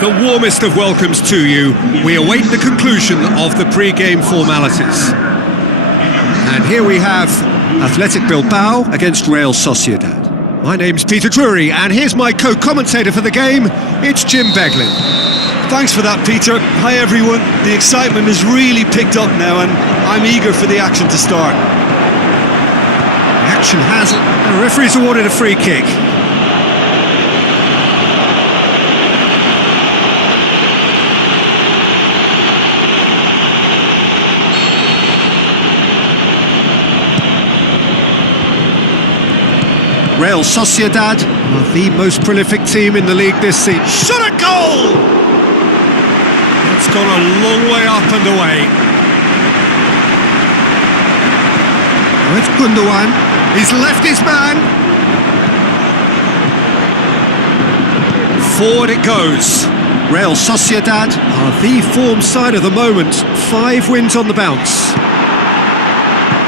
The warmest of welcomes to you. We await the conclusion of the pre-game formalities. And here we have Athletic Bilbao against Real Sociedad. My name's Peter Drury, and here's my co-commentator for the game, it's Jim Beglin. Thanks for that, Peter. Hi everyone. The excitement has really picked up now and I'm eager for the action to start. The action has it. The referee's awarded a free kick. Real Sociedad are the most prolific team in the league this season. Shot a goal! It's gone a long way up and away. Oh, it's Gundogan. He's left his man. Forward it goes. Real Sociedad are the form side of the moment. 5 wins on the bounce.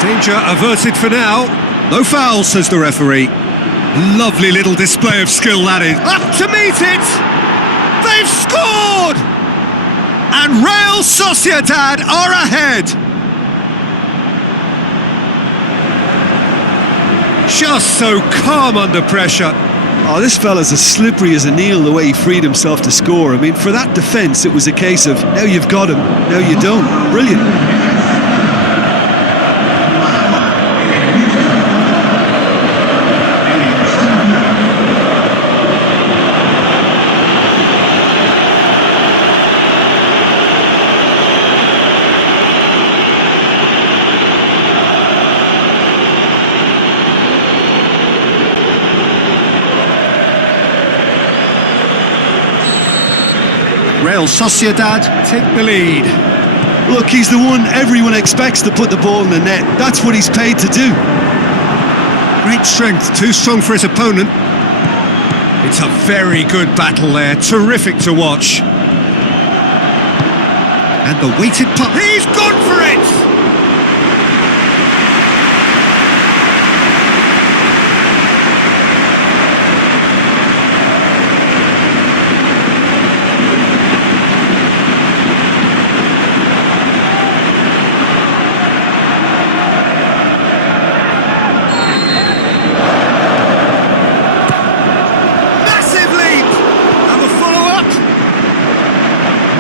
Danger averted for now. No foul, says the referee. Lovely little display of skill, that is. Up to meet it! They've scored! And Real Sociedad are ahead! Just so calm under pressure. Oh, this fella's as slippery as an eel the way he freed himself to score. I mean, for that defence, it was a case of, now you've got him, now you don't. Brilliant. Real Sociedad take the lead. Look, he's the one everyone expects to put the ball in the net. That's what he's paid to do. Great strength, too strong for his opponent. It's a very good battle there, terrific to watch. And the weighted puck, he's gone for it!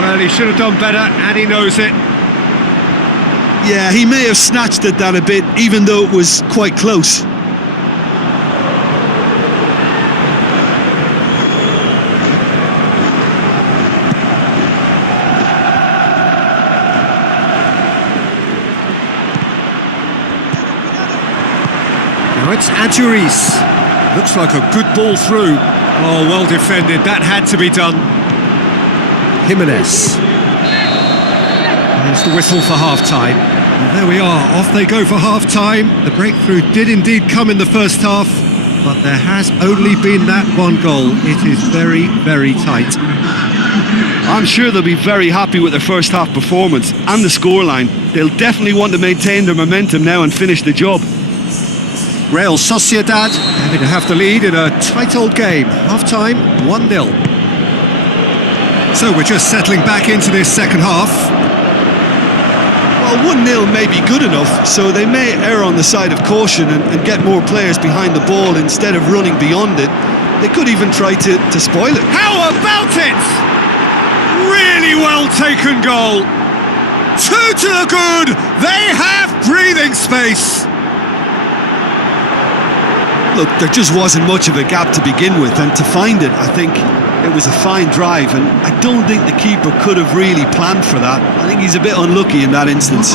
Well, he should have done better, and he knows it. Yeah, he may have snatched it down a bit, even though it was quite close. Now it's Adjuris. Looks like a good ball through. Oh, well defended. That had to be done. Jimenez. There's the whistle for half-time. And there we are, off they go for half-time. The breakthrough did indeed come in the first half, but there has only been that one goal. It is very, very tight. I'm sure they'll be very happy with their first half performance and the scoreline. They'll definitely want to maintain their momentum now and finish the job. Real Sociedad happy to have the lead in a tight old game. Half-time, 1-0. So we're just settling back into this second half. Well, 1-0 may be good enough, so they may err on the side of caution and get more players behind the ball instead of running beyond it. They could even try to spoil it. How about it? Really well taken goal. 2 to the good. They have breathing space. Look, there just wasn't much of a gap to begin with, and to find it, I think it was a fine drive, and I don't think the keeper could have really planned for that. I think he's a bit unlucky in that instance.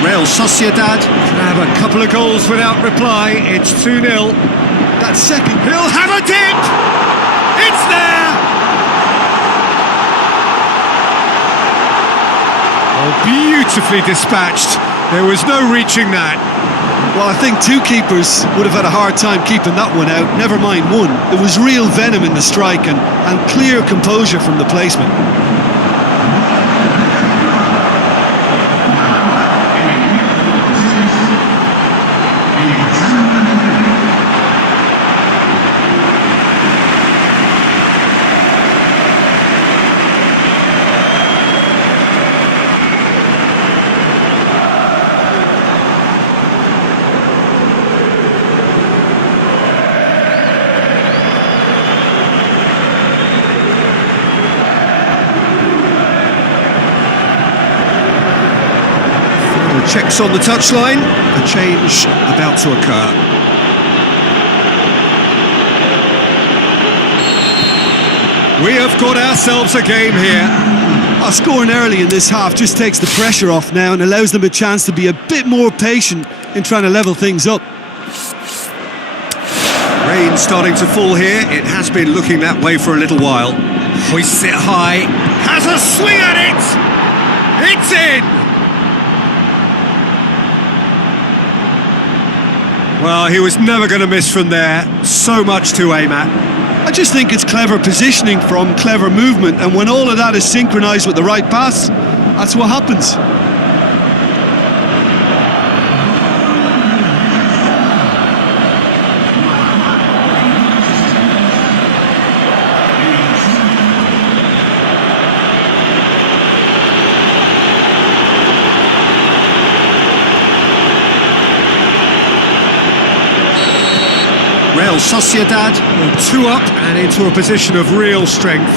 Real Sociedad have a couple of goals without reply. It's 2-0. That second, He'll have a dip! It's there! Oh, beautifully dispatched. There was no reaching that. Well, I think two keepers would have had a hard time keeping that one out, never mind one. It was real venom in the strike and clear composure from the placement. Checks on the touchline, a change about to occur. We have got ourselves a game here. Scoring early in this half just takes the pressure off now and allows them a chance to be a bit more patient in trying to level things up. Rain starting to fall here. It has been looking that way for a little while. Hoists it high, has a swing at it! It's in! Well, he was never going to miss from there. So much to aim at. I just think it's clever positioning from clever movement, and when all of that is synchronised with the right pass, that's what happens. Real Sociedad are 2 up and into a position of real strength.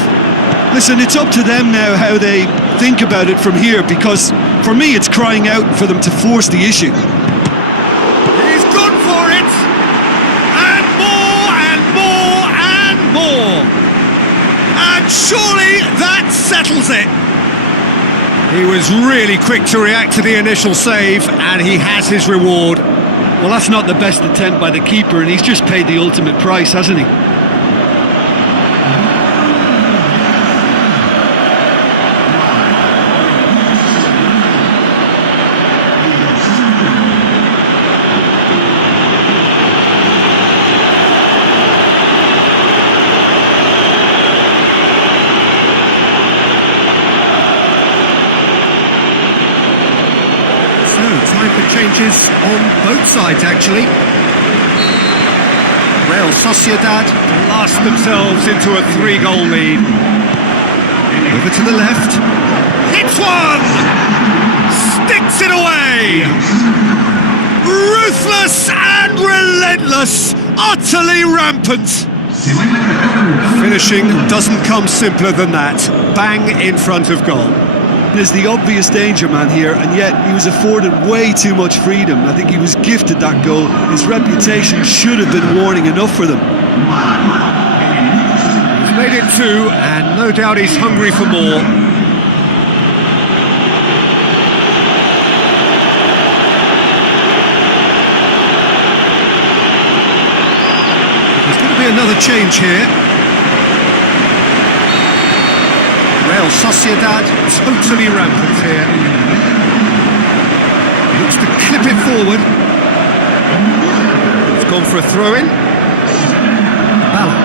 Listen, it's up to them now how they think about it from here, because for me it's crying out for them to force the issue. He's gone for it! And more and more and more! And surely that settles it! He was really quick to react to the initial save, and he has his reward. Well, that's not the best attempt by the keeper, and he's just paid the ultimate price, hasn't he? Time for changes on both sides, actually. Real Sociedad blast themselves into a 3-goal lead. Over to the left. Hits one! Sticks it away! Ruthless and relentless, utterly rampant. Finishing doesn't come simpler than that. Bang in front of goal. There's the obvious danger man here, and yet he was afforded way too much freedom. I think he was gifted that goal. His reputation should have been warning enough for them. He's made it 2, and no doubt he's hungry for more. There's going to be another change here. Real Sociedad totally rampant here. Looks to clip it forward. It's gone for a throw-in. Ballard.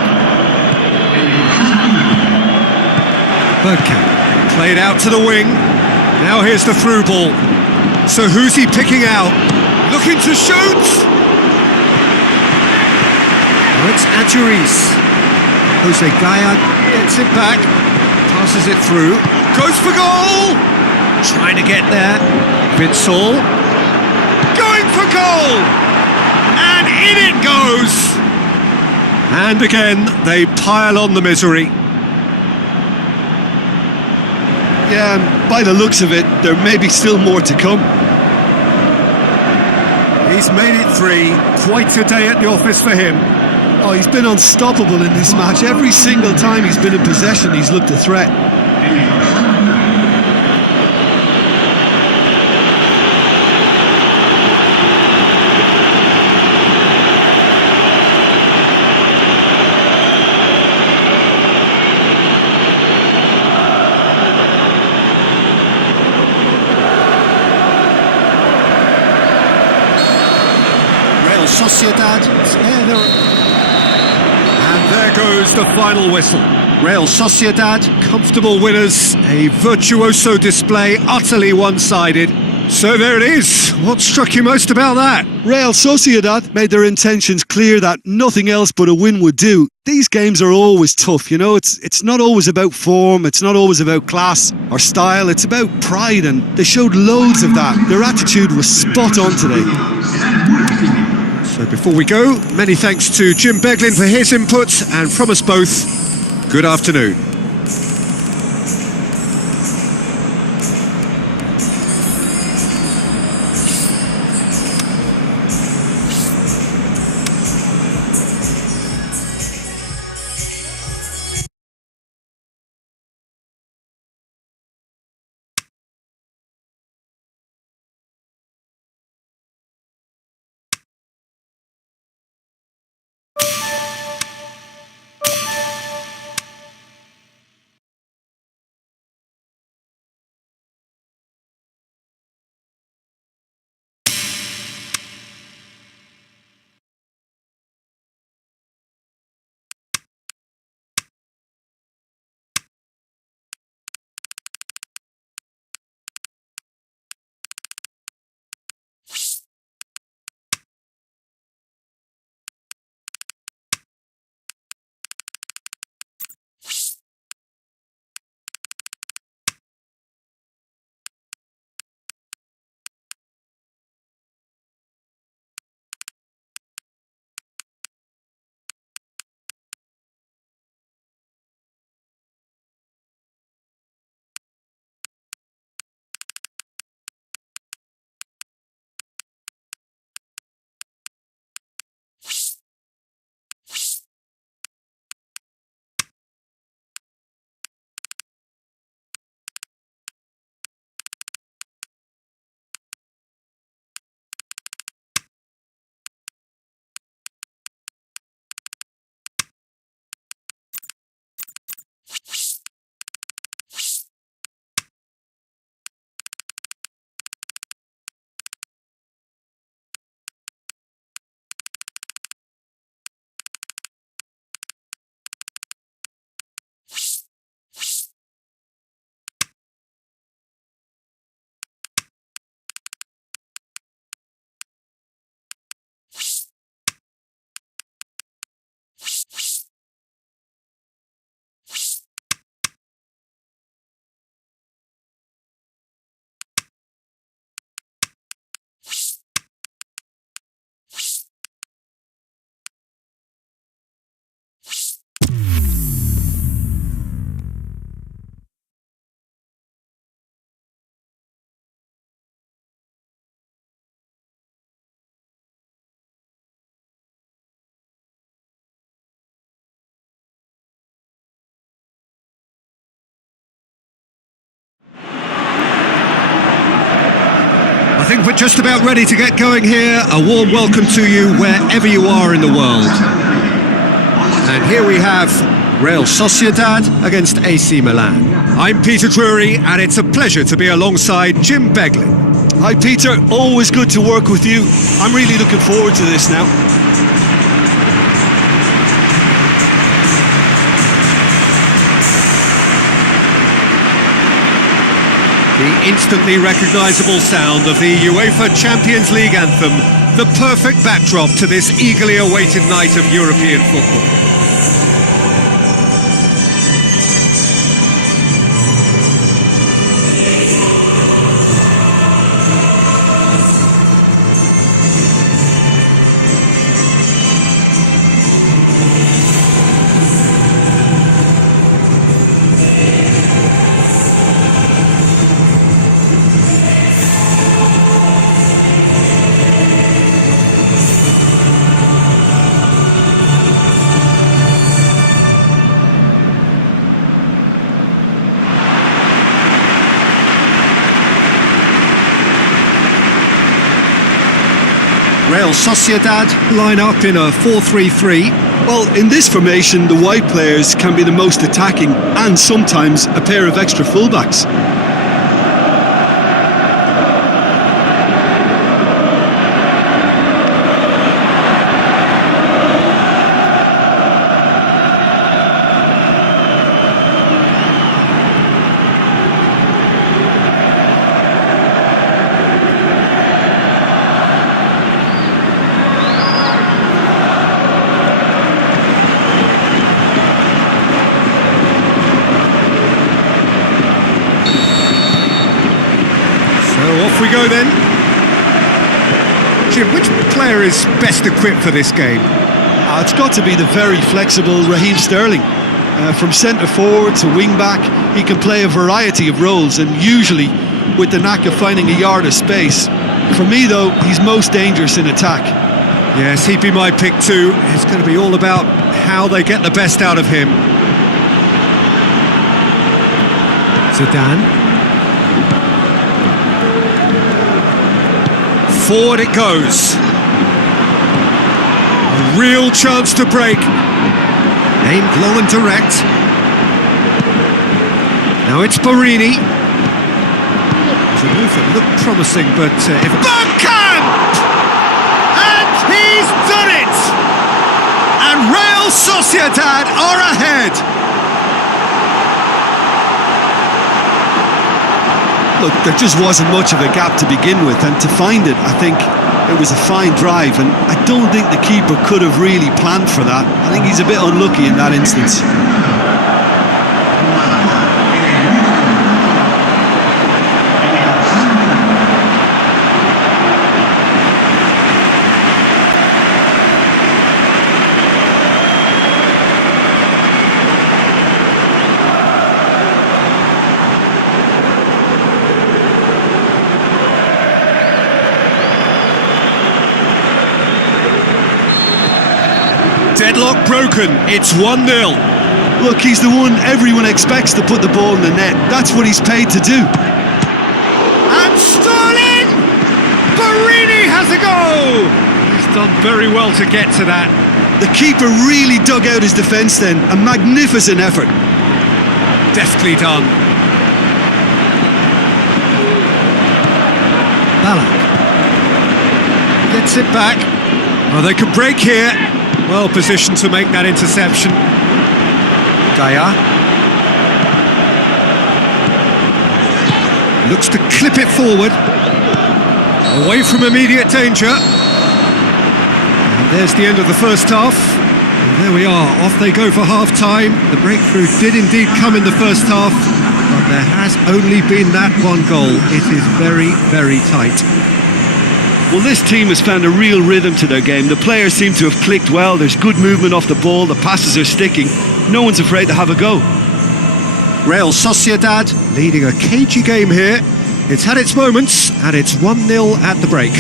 Bergkamp played out to the wing. Now here's the through ball. So who's he picking out? Looking to shoot! Oh, it's Adjuris. Jose Gaya gets it back. Passes it through, goes for goal! Trying to get there, Vinsall, going for goal! And in it goes! And again, they pile on the misery. Yeah, and by the looks of it, there may be still more to come. He's made it 3, quite a day at the office for him. Oh, he's been unstoppable in this match. Every single time he's been in possession, he's looked a threat. Sociedad. And there goes the final whistle. Real Sociedad, comfortable winners, a virtuoso display, utterly one-sided. So there it is. What struck you most about that? Real Sociedad made their intentions clear that nothing else but a win would do. These games are always tough, you know, it's not always about form, it's not always about class or style, it's about pride, and they showed loads of that. Their attitude was spot on today. So before we go, many thanks to Jim Beglin for his input, and from us both, good afternoon. I think we're just about ready to get going here. A warm welcome to you wherever you are in the world. And here we have Real Sociedad against AC Milan. I'm Peter Drury, and it's a pleasure to be alongside Jim Beglin. Hi Peter, always good to work with you. I'm really looking forward to this now. The instantly recognisable sound of the UEFA Champions League anthem, the perfect backdrop to this eagerly awaited night of European football. Real Sociedad line up in a 4-3-3. Well, in this formation, the wide players can be the most attacking and sometimes a pair of extra fullbacks. Off we go then. Jim, which player is best equipped for this game? It's got to be the very flexible Raheem Sterling. From centre forward to wing back, he can play a variety of roles, and usually with the knack of finding a yard of space. For me though, he's most dangerous in attack. Yes, he'd be my pick too. It's going to be all about how they get the best out of him. Zidane. Forward it goes. A real chance to break. Aimed low and direct. Now it's Barini. It's a move that looked promising, but if Bergkamp! And he's done it! And Real Sociedad are ahead! Look, there just wasn't much of a gap to begin with, and to find it, I think it was a fine drive, and I don't think the keeper could have really planned for that. I think he's a bit unlucky in that instance. Deadlock broken, it's 1-0. Look, he's the one everyone expects to put the ball in the net. That's what he's paid to do. And Sterling! Barini has a go! He's done very well to get to that. The keeper really dug out his defence then. A magnificent effort. Deftly done. Ballack gets it back. Oh, they could break here. Well positioned to make that interception. Daya looks to clip it forward, away from immediate danger. And there's the end of the first half. And there we are, off they go for half-time. The breakthrough did indeed come in the first half, but there has only been that one goal. It is very, very tight. Well, this team has found a real rhythm to their game. The players seem to have clicked well. There's good movement off the ball. The passes are sticking. No one's afraid to have a go. Real Sociedad leading a cagey game here. It's had its moments, and it's 1-0 at the break.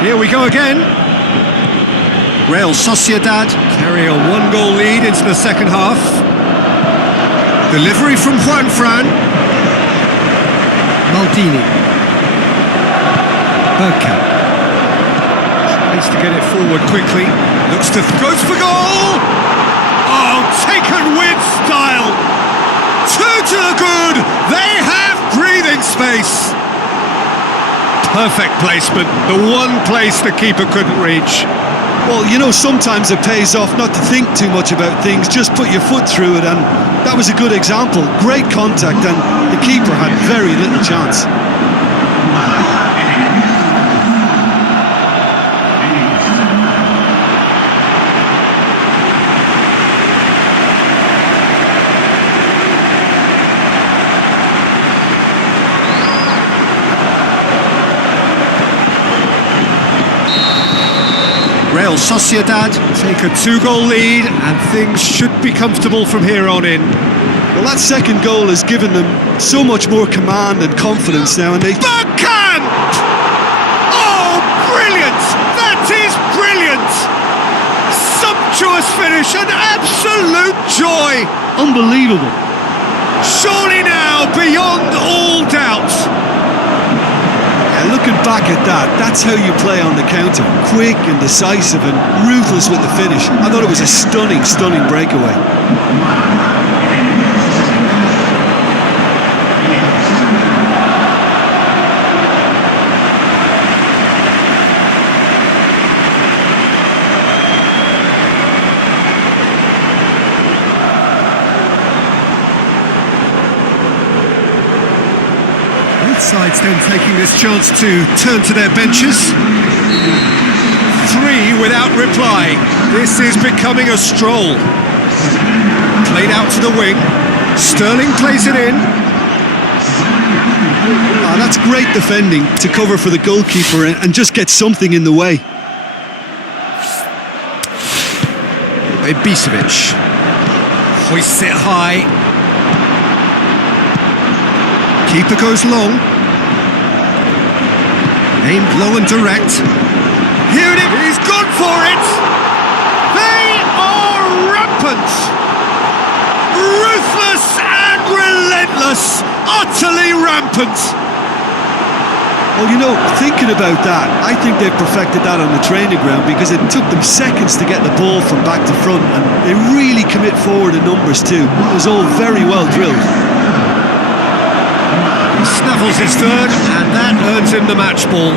Here we go again. Real Sociedad carry a one-goal lead into the second half. Delivery from Juanfran. Maldini. Bergkamp. Tries to get it forward quickly. Looks to goes for goal. Oh, taken with style. Two to the good. They have breathing space. Perfect placement, the one place the keeper couldn't reach. Well, you know, sometimes it pays off not to think too much about things, just put your foot through it, and that was a good example. Great contact, and the keeper had very little chance. Real Sociedad take a two-goal lead, and things should be comfortable from here on in. Well, that second goal has given them so much more command and confidence now, and they... Bergkamp! Oh, brilliant! That is brilliant! Sumptuous finish, an absolute joy! Unbelievable. Surely now, beyond all doubt. Yeah, looking back at that. That's how you play on the counter. Quick and decisive and ruthless with the finish. I thought it was a stunning, stunning breakaway. Sides then taking this chance to turn to their benches. 3 without reply. This is becoming a stroll. Played out to the wing. Sterling plays it in. Oh, that's great defending to cover for the goalkeeper and just get something in the way. ep8 hoists it high. Keeper goes long. Aimed low and direct. Here it is. He's gone for it. They are rampant. Ruthless and relentless. Utterly rampant. Well, you know, thinking about that, I think they've perfected that on the training ground because it took them seconds to get the ball from back to front, and they really commit forward in numbers too. It was all very well drilled. He snaffles his third, and that earns him the match ball.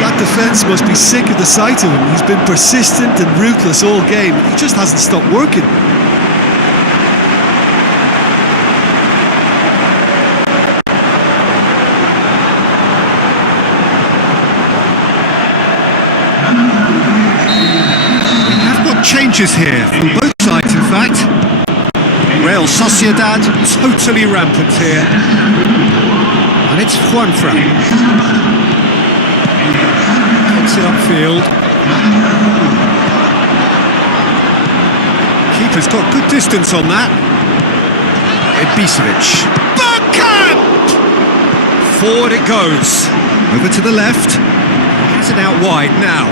That defence must be sick of the sight of him. He's been persistent and ruthless all game. He just hasn't stopped working. We have got changes here from both sides, in fact. Real Sociedad totally rampant here. And it's Juanfran. Takes it upfield. Keeper's got good distance on that. ep8. Backhand! Forward it goes. Over to the left. Has it out wide now.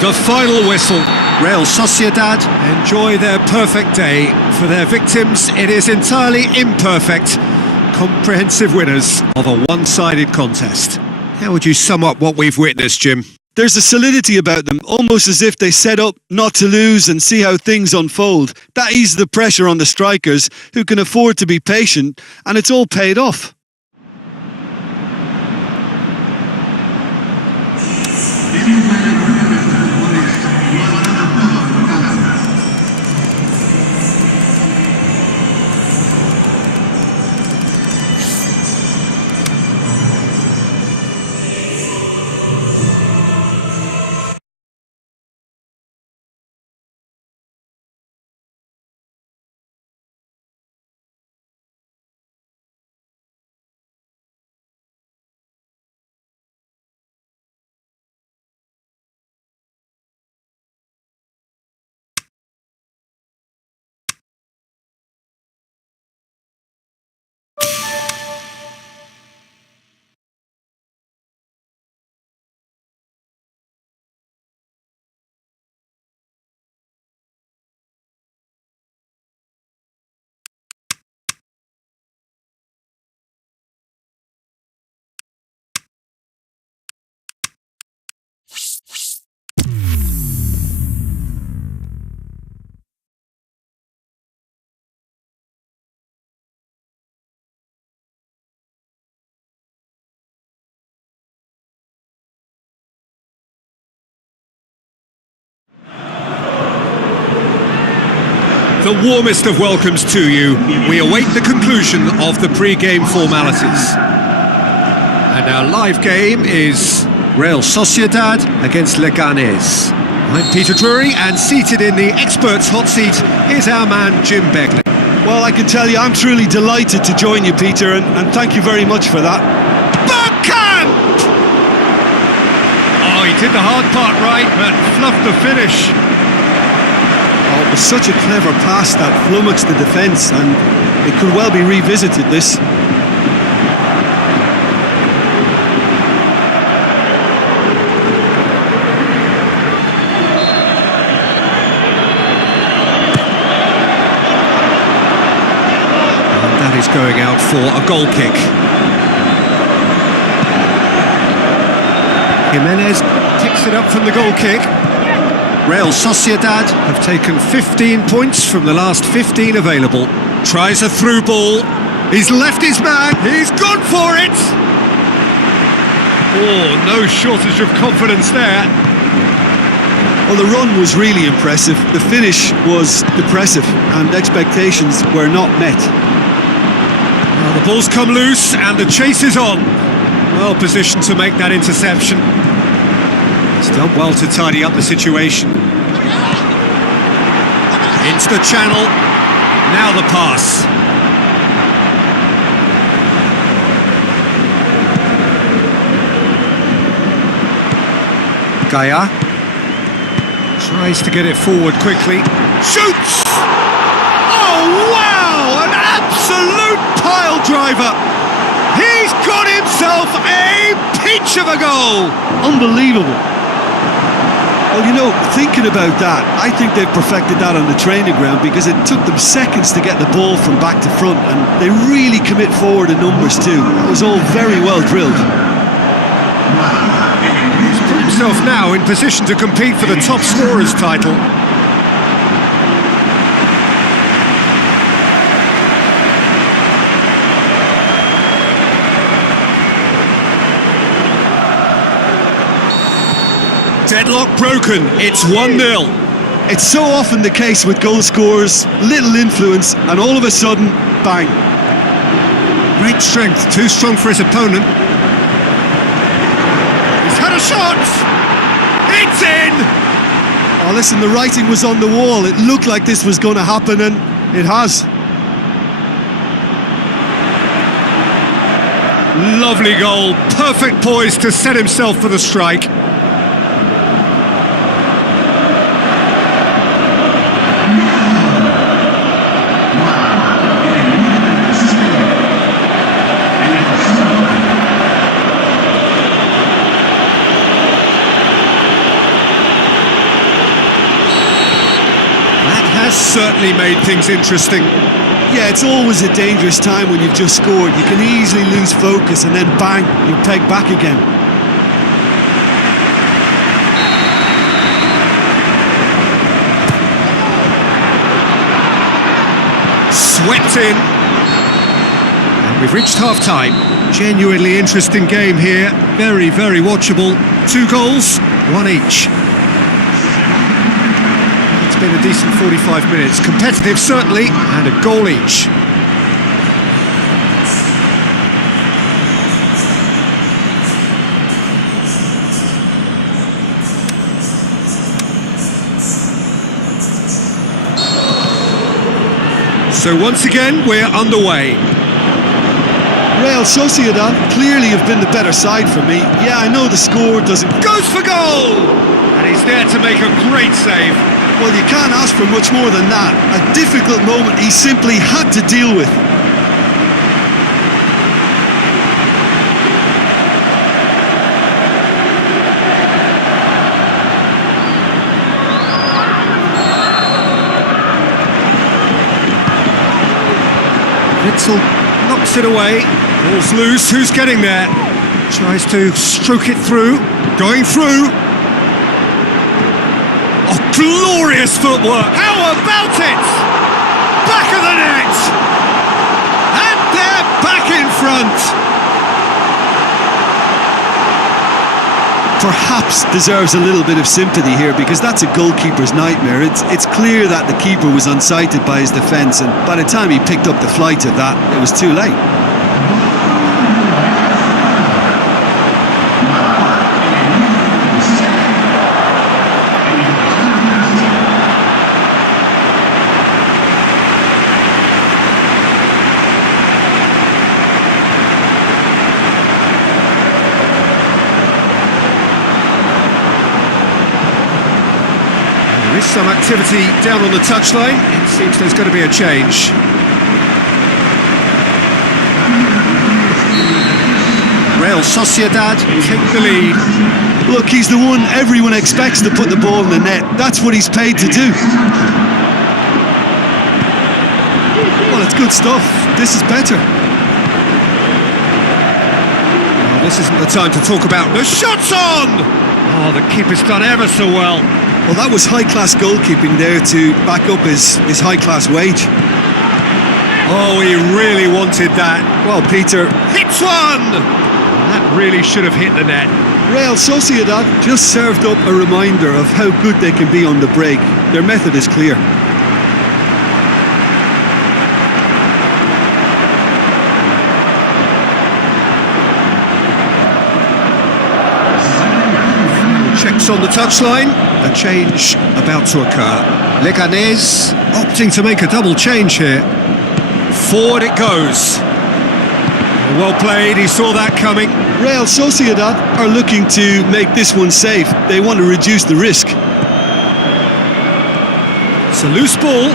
The final whistle. Real Sociedad enjoy their perfect day. For their victims, it is entirely imperfect. Comprehensive winners of a one-sided contest. How would you sum up what we've witnessed, Jim? There's a solidity about them, almost as if they set up not to lose and see how things unfold. That eases the pressure on the strikers, who can afford to be patient, and it's all paid off. The warmest of welcomes to you. We await the conclusion of the pre-game formalities. And our live game is Real Sociedad against Leganés. I'm Peter Drury, and seated in the experts' hot seat is our man Jim Begley. Well, I can tell you I'm truly delighted to join you, Peter, and thank you very much for that. Backhand! Oh, he did the hard part right, but fluffed the finish. Oh, it was such a clever pass that flummoxed the defence, and it could well be revisited, this. And that is going out for a goal kick. Jimenez picks it up from the goal kick. Real Sociedad have taken 15 points from the last 15 available. Tries a through ball. He's left his man. He's gone for it. Oh, no shortage of confidence there. Well, the run was really impressive. The finish was depressive, and expectations were not met. Well, the ball's come loose, and the chase is on. Well positioned to make that interception. He's done well to tidy up the situation. Into the channel. Now the pass. Gaia tries to get it forward quickly. Shoots! Oh, wow! An absolute pile driver! He's got himself a peach of a goal! Unbelievable. Well, you know, thinking about that, I think they've perfected that on the training ground, because it took them seconds to get the ball from back to front, and they really commit forward in numbers too. It was all very well drilled. He's put himself now in position to compete for the top scorers title. Deadlock broken, it's 1-0. It's so often the case with goal scorers, little influence, and all of a sudden, bang. Great strength, too strong for his opponent. He's had a shot! It's in! Oh, listen, the writing was on the wall. It looked like this was going to happen, and it has. Lovely goal, perfect poise to set himself for the strike. Certainly made things interesting. Yeah, it's always a dangerous time when you've just scored. You can easily lose focus and then bang, you're pegged back again. Swept in. And we've reached half-time. Genuinely interesting game here. Very, very watchable. 2 goals, 1 each. Been a decent 45 minutes, competitive certainly, and a goal each. So once again we're underway. Real Sociedad clearly have been the better side for me. Yeah, I know the score doesn't... Goes for goal! And he's there to make a great save. Well, you can't ask for much more than that. A difficult moment he simply had to deal with. Witzel knocks it away. Ball's loose. Who's getting there? Tries to stroke it through. Going through. Oh, glorious footwork! How about it? Back of the net! And they're back in front! Perhaps deserves a little bit of sympathy here, because that's a goalkeeper's nightmare. It's clear that the keeper was unsighted by his defence, and by the time he picked up the flight of that, it was too late. There is some activity down on the touchline. It seems there's going to be a change. Real Sociedad take the lead. Look, he's the one everyone expects to put the ball in the net. That's what he's paid to do. Well, it's good stuff. This is better. Well, This isn't the time to talk about the shot's on! Oh, the keeper's done ever so well. Well, that was high-class goalkeeping there to back up his high-class wage. Oh, he really wanted that. Well, Peter, Hits one! That really should have hit the net. Real Sociedad just served up a reminder of how good they can be on the break. Their method is clear. Checks on the touchline. A change about to occur. Leganés opting to make a double change here. Forward it goes. Well played, he saw that coming. Real Sociedad are looking to make this one safe. They want to reduce the risk. It's a loose ball.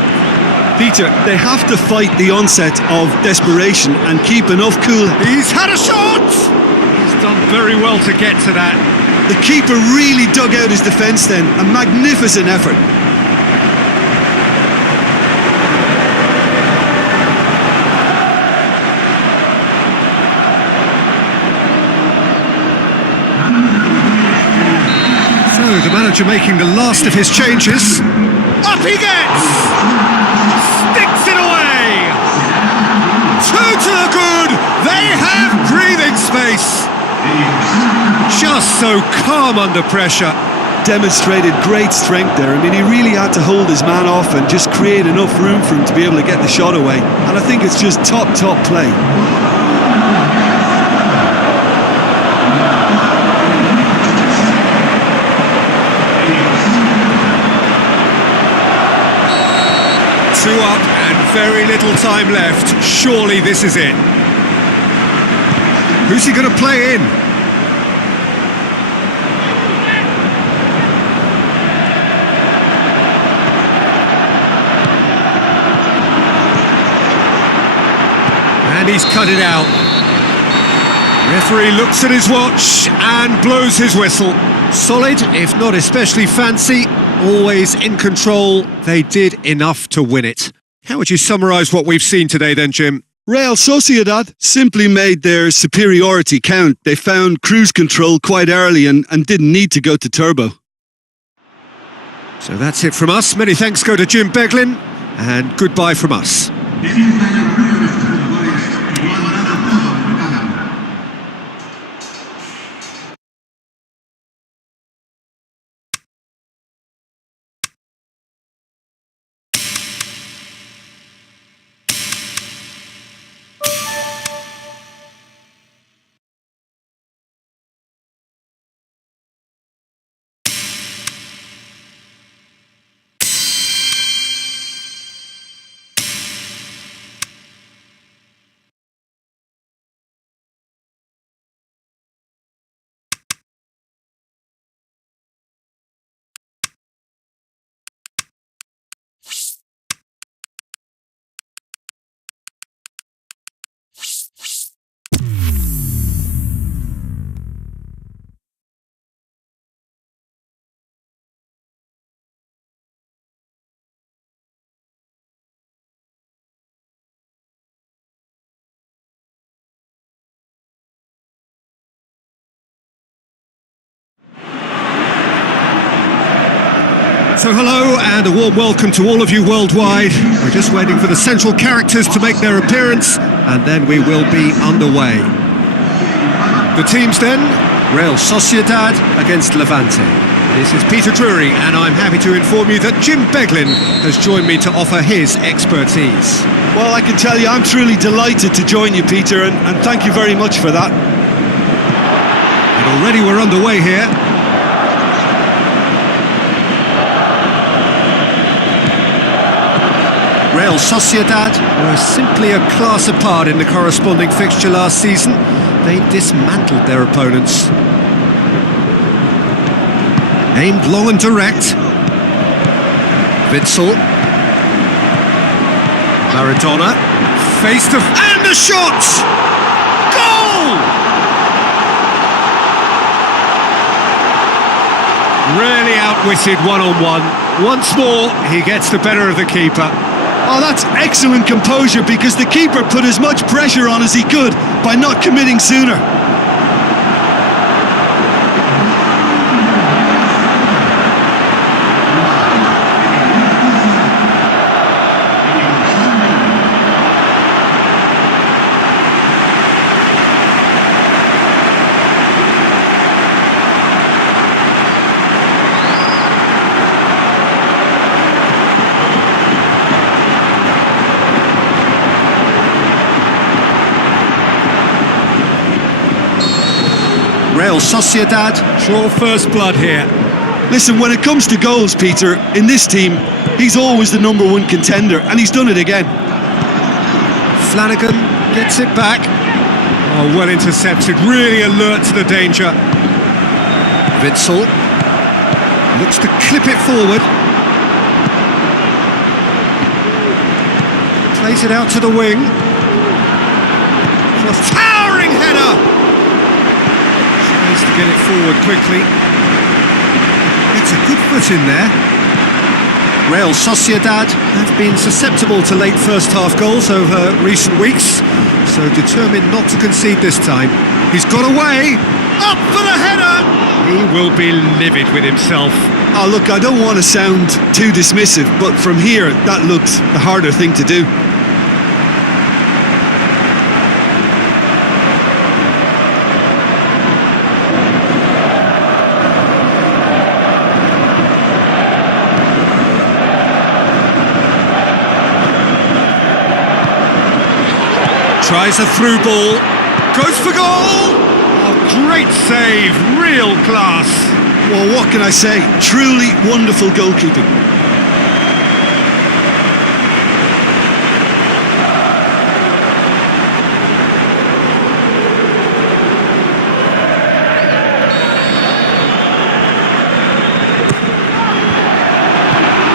Peter, they have to fight the onset of desperation and keep enough cool. He's had a shot! He's done very well to get to that. The keeper really dug out his defence then. A magnificent effort. So the manager making the last of his changes. Up he gets! Sticks it away! Two to the good! They have breathing space! Just so calm under pressure. Demonstrated great strength there. I mean, he really had to hold his man off and just create enough room for him to be able to get the shot away. And I think it's just top play. Two up and very little time left. Surely this is it. Who's he going to play in? And he's cut it out. Referee looks at his watch and blows his whistle. Solid, if not especially fancy, always in control. They did enough to win it. How would you summarise what we've seen today then, Jim? Real Sociedad simply made their superiority count. They found cruise control quite early and didn't need to go to turbo. So that's it from us. Many thanks go to Jim Beglin, and goodbye from us. So hello and a warm welcome to all of you worldwide. We're just waiting for the central characters to make their appearance and then we will be underway. The teams then, Real Sociedad against Levante. This is Peter Drury and I'm happy to inform you that Jim Beglin has joined me to offer his expertise. Well, I can tell you I'm truly delighted to join you, Peter, and thank you very much for that. And already we're underway here. Real Sociedad were simply a class apart in the corresponding fixture last season. They dismantled their opponents. Aimed long and direct. Witsel. Maradona. Face to... and the shot! Goal! Really outwitted one-on-one. Once more, he gets the better of the keeper. Oh, that's excellent composure because the keeper put as much pressure on as he could by not committing sooner. Real Sociedad draw first blood here. Listen, when it comes to goals, Peter, in this team, he's always the number one contender, and he's done it again. Flanagan gets it back. Oh, well intercepted, really alert to the danger. Witsel looks to clip it forward. Plays it out to the wing. For a towering header! Tries to get it forward quickly. Gets a good foot in there. Real Sociedad have been susceptible to late first half goals over recent weeks, so determined not to concede this time. He's got away! Up for the header! He will be livid with himself. Oh, look, I don't want to sound too dismissive, but from here, that looked the harder thing to do. Tries a through ball, goes for goal! Oh, great save, real class. Well, what can I say? Truly wonderful goalkeeping.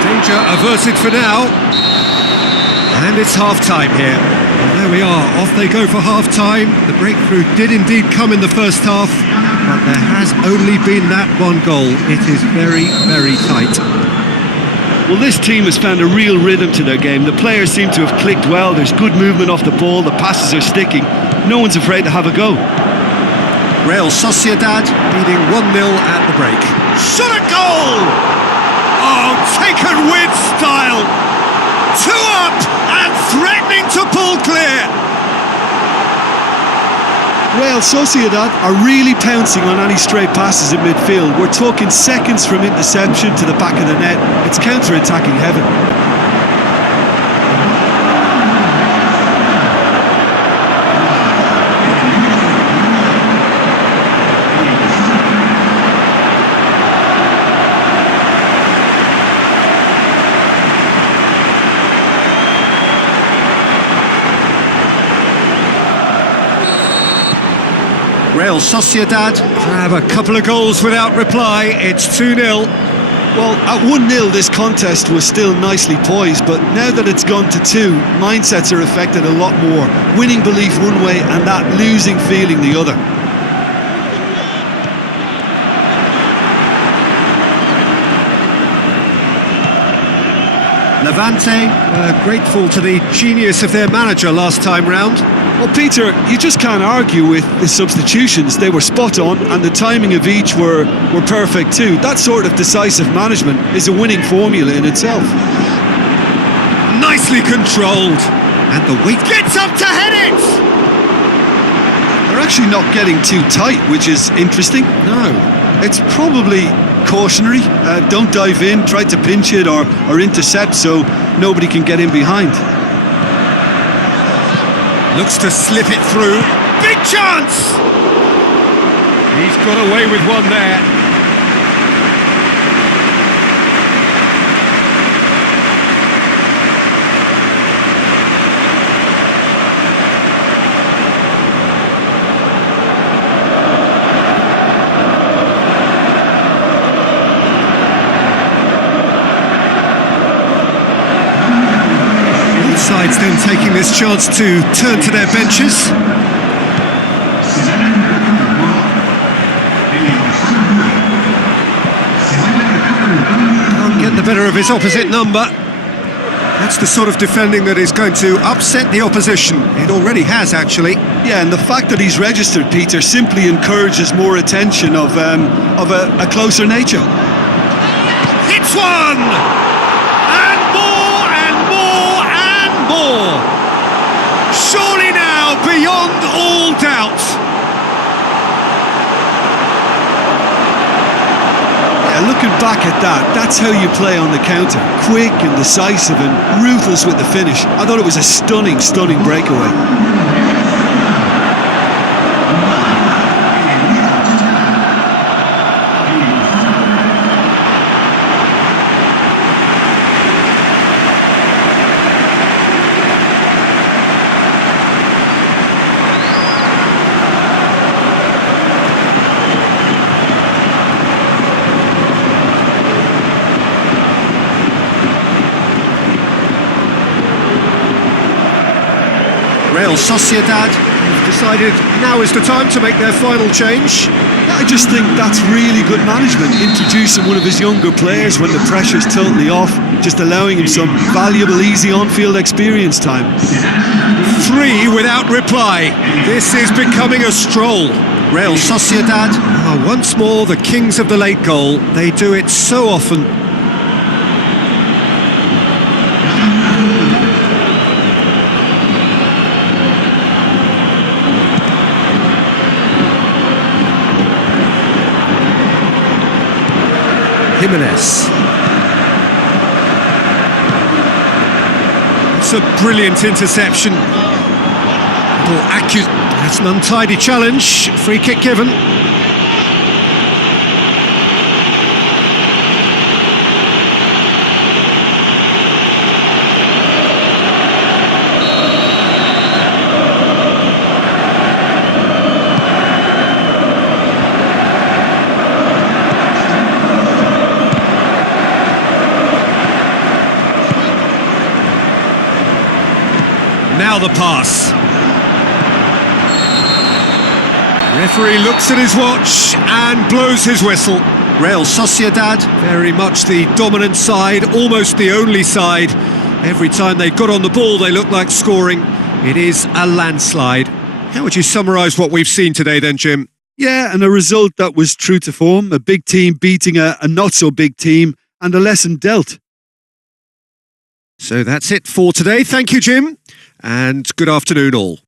Danger averted for now. And it's half-time here. Well, there we are, off they go for half-time. The breakthrough did indeed come in the first half, but there has only been that one goal. It is very, very tight. Well, this team has found a real rhythm to their game. The players seem to have clicked well. There's good movement off the ball. The passes are sticking. No one's afraid to have a go. Real Sociedad leading 1-0 at the break. Shot a goal! Oh, taken with style! 2 up and threatening to pull clear. Real Sociedad are really pouncing on any stray passes in midfield. We're talking seconds from interception to the back of the net. It's counter-attacking heaven. Real Sociedad have a couple of goals without reply. It's 2-0. Well, at 1-0 this contest was still nicely poised, but now that it's gone to 2, mindsets are affected a lot more. Winning belief one way and that losing feeling the other. Levante grateful to the genius of their manager last time round. Well, Peter, you just can't argue with the substitutions. They were spot on, and the timing of each were perfect too. That sort of decisive management is a winning formula in itself. Nicely controlled, and the weight gets up to head it! They're actually not getting too tight, which is interesting. No. It's probably cautionary. Don't dive in, try to pinch it or intercept so nobody can get in behind. Looks to slip it through. Big chance! He's got away with one there. Sides then taking this chance to turn to their benches. Can't get the better of his opposite number. That's the sort of defending that is going to upset the opposition. It already has, actually. Yeah, and the fact that he's registered, Peter, simply encourages more attention of a closer nature. Hits one! Surely now, beyond all doubt. Yeah, looking back at that, that's how you play on the counter. Quick and decisive and ruthless with the finish. I thought it was a stunning, stunning breakaway. Real Sociedad have decided now is the time to make their final change. I just think that's really good management, introducing one of his younger players when the pressure's totally off, just allowing him some valuable, easy on-field experience time. 3 without reply. This is becoming a stroll. Real Sociedad are once more the kings of the late goal. They do it so often. Jimenez. It's a brilliant interception. That's an untidy challenge. Free kick given. Now the pass. Referee looks at his watch and blows his whistle. Real Sociedad, very much the dominant side, almost the only side. Every time they got on the ball, they looked like scoring. It is a landslide. How would you summarise what we've seen today then, Jim? Yeah, and a result that was true to form. A big team beating a not-so-big team, and a lesson dealt. So that's it for today. Thank you, Jim, and good afternoon all.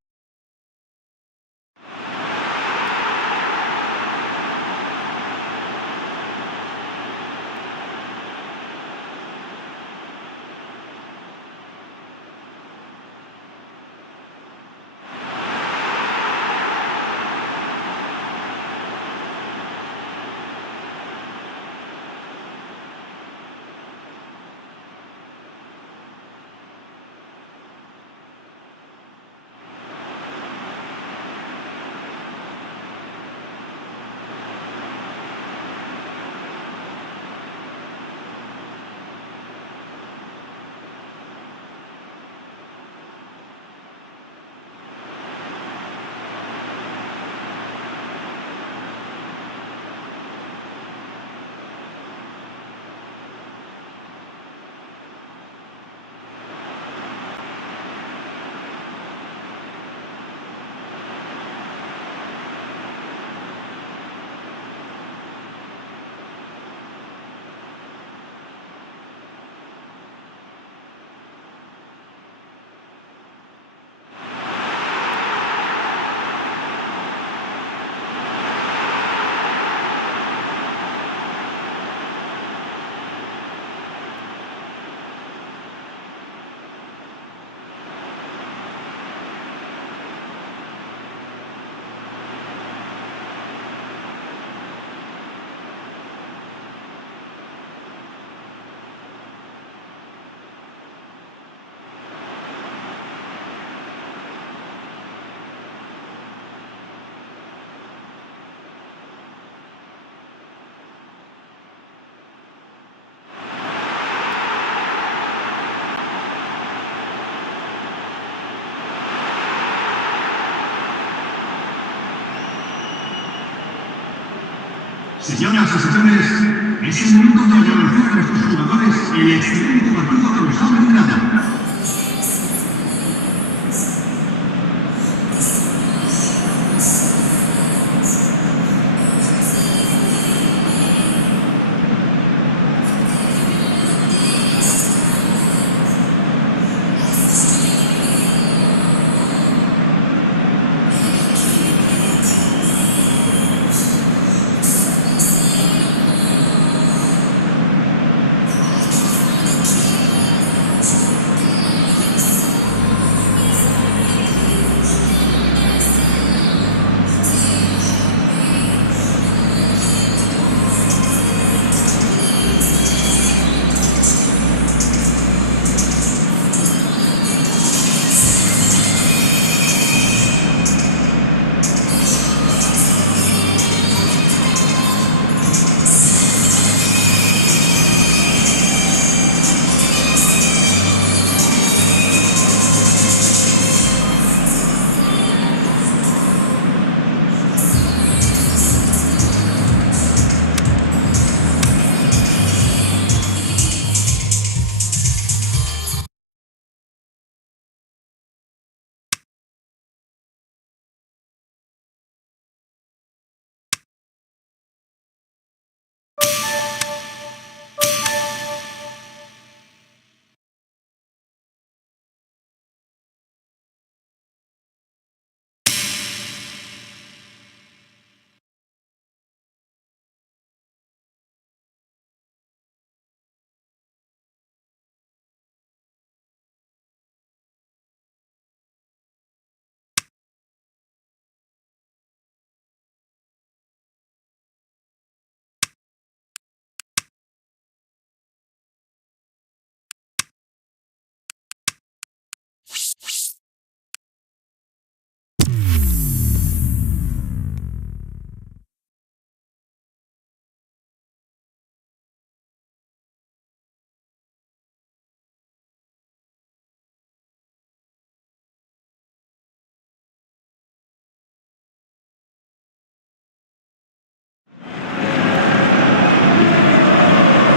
Señoras y señores, es el momento de agradecer a nuestros jugadores el excelente partido que nos han brindado.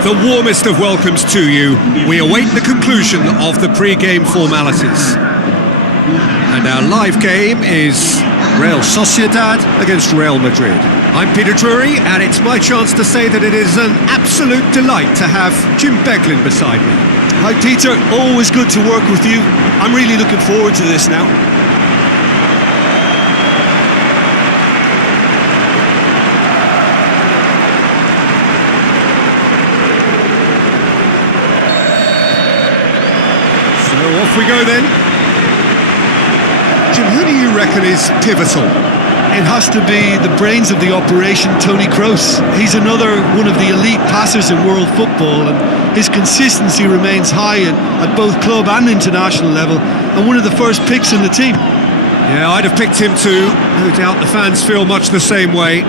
The warmest of welcomes to you. We await the conclusion of the pre-game formalities. And our live game is Real Sociedad against Real Madrid. I'm Peter Drury, and it's my chance to say that it is an absolute delight to have Jim Beglin beside me. Hi Peter, always good to work with you. I'm really looking forward to this now. So off we go then. Jim, who do you reckon is pivotal? It has to be the brains of the operation, Toni Kroos. He's another one of the elite passers in world football, and his consistency remains high at both club and international level, and one of the first picks in the team. Yeah, I'd have picked him too. No doubt the fans feel much the same way.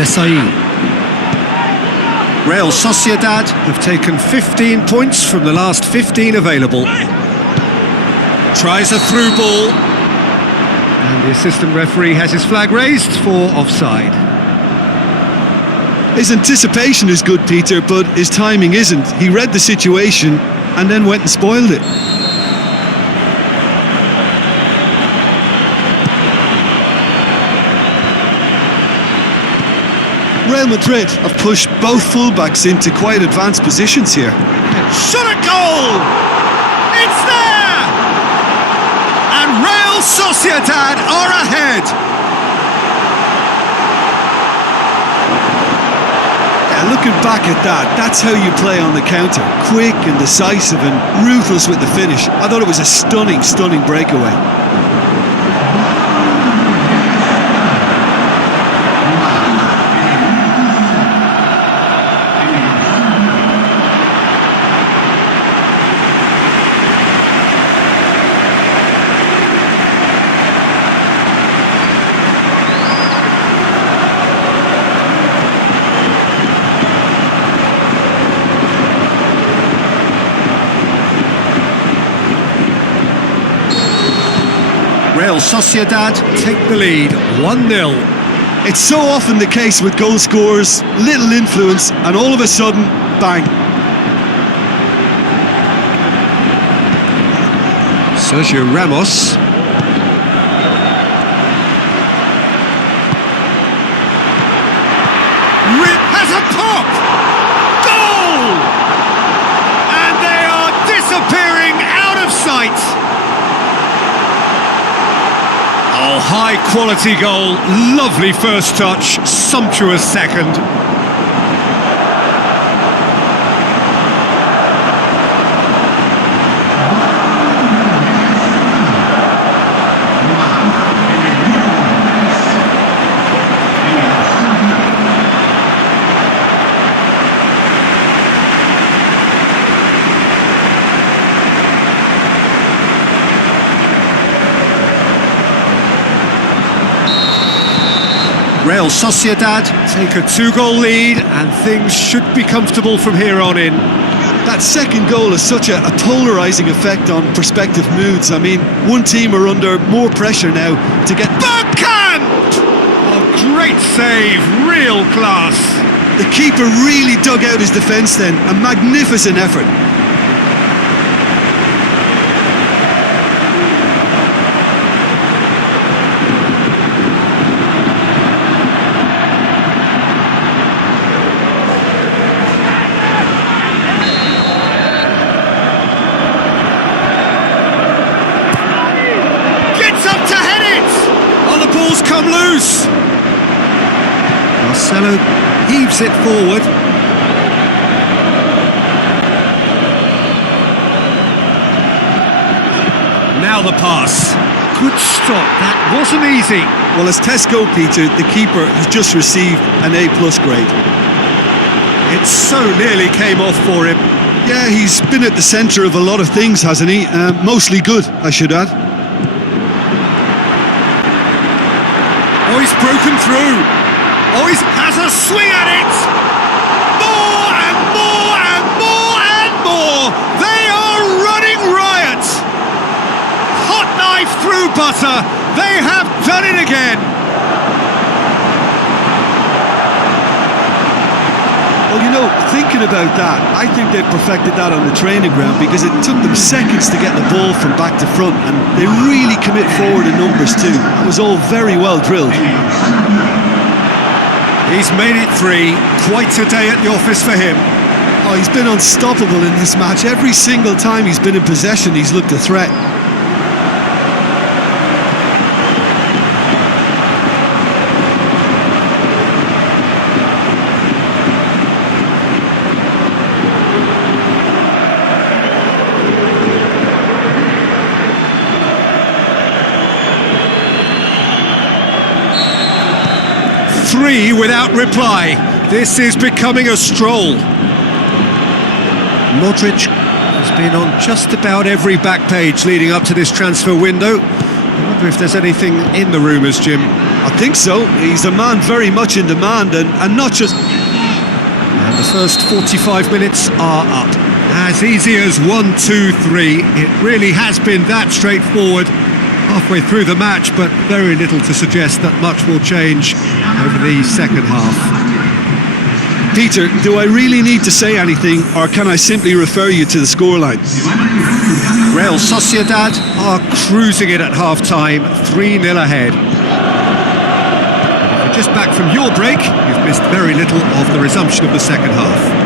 pes2018. Real Sociedad have taken 15 points from the last 15 available. Tries a through ball. And the assistant referee has his flag raised for offside. His anticipation is good, Peter, but his timing isn't. He read the situation and then went and spoiled it. Real Madrid have pushed both fullbacks into quite advanced positions here. Shot at goal! It's there! And Real Sociedad are ahead! Yeah, looking back at that, that's how you play on the counter. Quick and decisive and ruthless with the finish. I thought it was a stunning, stunning breakaway. Real Sociedad take the lead, 1-0. It's so often the case with goal scorers, little influence, and all of a sudden, bang. Sergio Ramos. Rip has a pop! Goal! And they are disappearing out of sight. Oh, high quality goal, lovely first touch, sumptuous second. Real Sociedad take a 2-goal lead and things should be comfortable from here on in. That second goal has such a polarising effect on prospective moods. I mean, one team are under more pressure now to get... Backhand! Oh, great save, real class. The keeper really dug out his defence then, a magnificent effort. Come loose! Marcelo heaves it forward. Now the pass. Good stop, that wasn't easy. Well, as tests go, Peter, the keeper has just received an A+ grade. It so nearly came off for him. Yeah, he's been at the centre of a lot of things, hasn't he? Mostly good, I should add. Oh, he's broken through. Oh, he has a swing at it. More and more and more and more. They are running riot. true butter. They have done it again. Well, you know, thinking about that, I think they perfected that on the training ground because it took them seconds to get the ball from back to front, and they really commit forward in numbers too. That was all very well drilled. He's made it 3. Quite a day at the office for him. Oh, he's been unstoppable in this match. Every single time he's been in possession, he's looked a threat. Three without reply. This is becoming a stroll. Modric has been on just about every back page leading up to this transfer window. I wonder if there's anything in the rumours, Jim. I think so. He's a man very much in demand, and not just... And the first 45 minutes are up. As easy as 1, 2, 3. It really has been that straightforward. Halfway through the match, but very little to suggest that much will change over the second half. Peter, do I really need to say anything, or can I simply refer you to the scoreline? Real Sociedad are cruising it at half-time, 3-0 ahead. If you're just back from your break, you've missed very little of the resumption of the second half.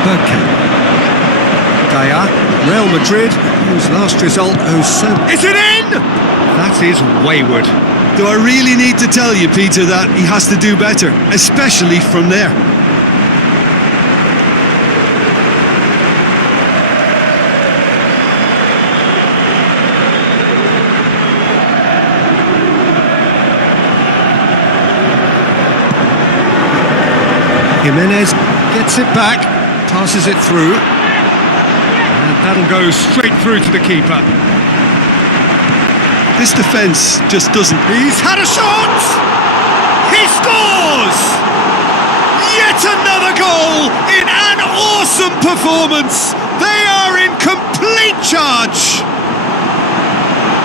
Bergkamp. Gaia, Real Madrid, whose last result Is it in? That is wayward. Do I really need to tell you, Peter, that he has to do better, especially from there? Jimenez gets it back, passes it through, and that'll go straight through to the keeper. This defence just doesn't... He's had a shot! He scores! Yet another goal in an awesome performance! They are in complete charge!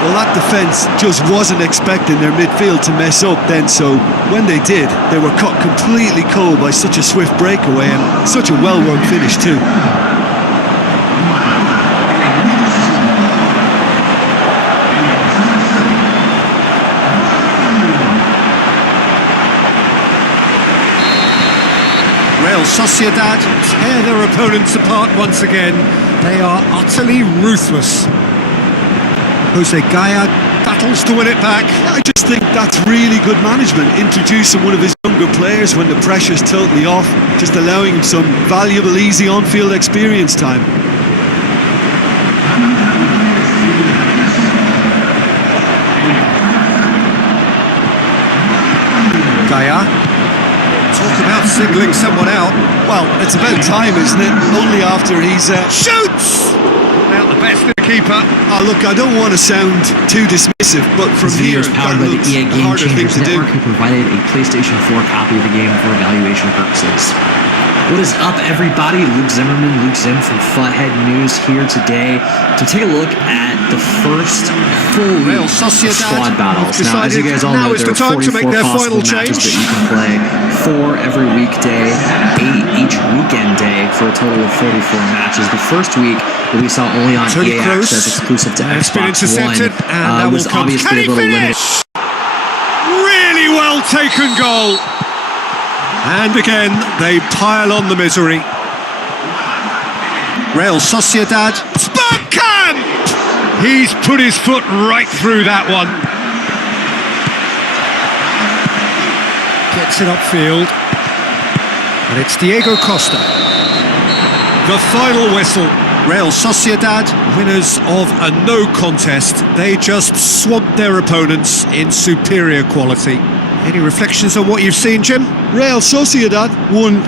Well, that defence just wasn't expecting their midfield to mess up then, so when they did, they were caught completely cold by such a swift breakaway and such a well-worked finish too. Real Sociedad tear their opponents apart once again. They are utterly ruthless. Jose Gaia battles to win it back. I just think that's really good management, introducing one of his younger players when the pressure's totally off, just allowing him some valuable, easy on-field experience time. Gaia, talk about singling someone out. Well, it's about time, isn't it? Only after he's... Shoots! Out the best of the keeper. Oh, look, I don't want to sound too dismissive, but from here, powered by the EA Game Changers Network, who provided a PlayStation 4 copy of the game for evaluation purposes. What is up, everybody? Luke Zimmerman, Luke Zim from Flathead News here today to take a look at the first full week of squad battles. Now, as you guys all know, there are 44 possible matches that you can play, 4 every weekday, 8 each weekend day, for a total of 44 matches. The first week will be saw only on EA Access, exclusive to Xbox One, was obviously a little limited. Really well taken goal. And again, they pile on the misery. Real Sociedad. Bergkamp! He's put his foot right through that one. Gets it upfield. And it's Diego Costa. The final whistle. Real Sociedad, winners of a no contest. They just swamped their opponents in superior quality. Any reflections on what you've seen, Jim? Real Sociedad won